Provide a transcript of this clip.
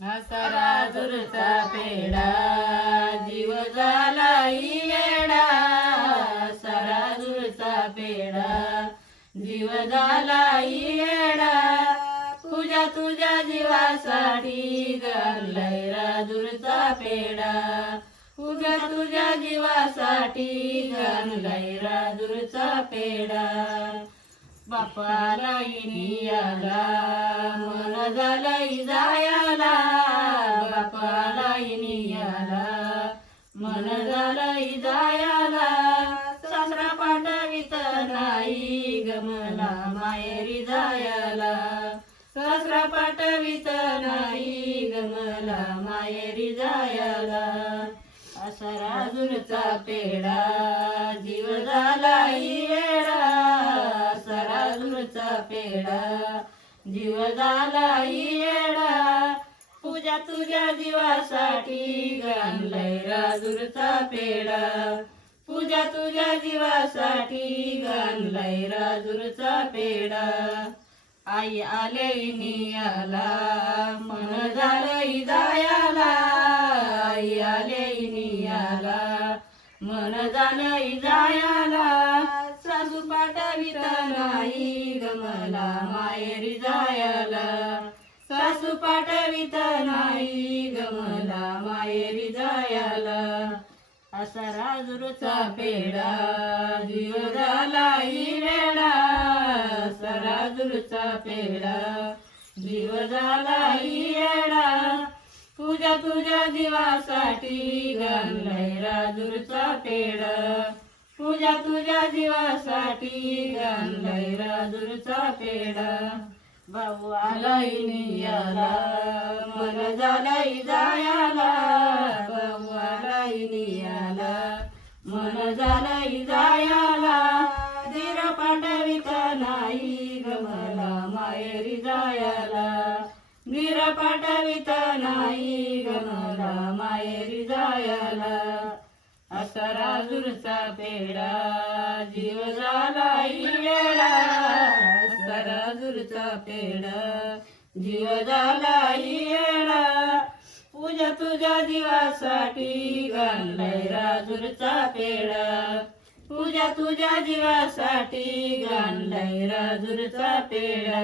असा राजुरचा पेढा जीव झालाही येडा, असा राजुरचा पेढा जीव झालाही येडा. तुझ्या तुझ्या जीवासाठी घाललाय राजुरचा पेढा, तुझ्या तुझ्या जीवासाठी घाललाय राजुरचा पेढा. बापाला इनियाला मन झालंय जायाला, बापाला इनियाला मन झालंय जायाला. सासरा पाठवित नाही गमला माहेरी जायाला, सासरा पाठवित नाही गमला माहेरी जायाला. असा राजुरचा पेढा जीव झालाय वेडा, असा राजुरचा पेढा जीव झालाय वेडा. तुझ्या तुझ्या जीवासाठी घाललाय राजुरचा पेढा, तुझ्या तुझ्या जीवासाठी घाललाय राजुरचा पेढा. आई आले नियाला मन झालंय जायाला, आई आले नियाला मन झालंय जायाला. सासू पाठवित नाही गमला माहेरी जायाला, सासू पाठवित नाही गमला माहेरी जायाला. असा राजुरचा पेढा जीव झालाय वेडा, असा राजुरचा पेढा जीव झालाय वेडा. तुझ्या तुझ्या जीवासाठी घाललाय राजुरचा पेढा, तुझ्या तुझ्या जीवासाठी घाललाय राजुरचा पेढा. भाऊ आलाय नियाला मन झालंय जायाला, भाऊ आलाय नियाला मन झालंय जायाला. धीर पाठवित नाही गमला माहेरी जायाला, धीर पाठवित नाही गमला माहेरी जायाला. असा राजुरचा पेढा जीव झालाय वेडा, असा राजुरचा पेढा जीव झालाय वेडा. तुझ्या तुझ्या जीवासाठी घाललाय राजुरचा पेढा, तुझ्या तुझ्या जीवासाठी घाललाय राजुरचा पेढा.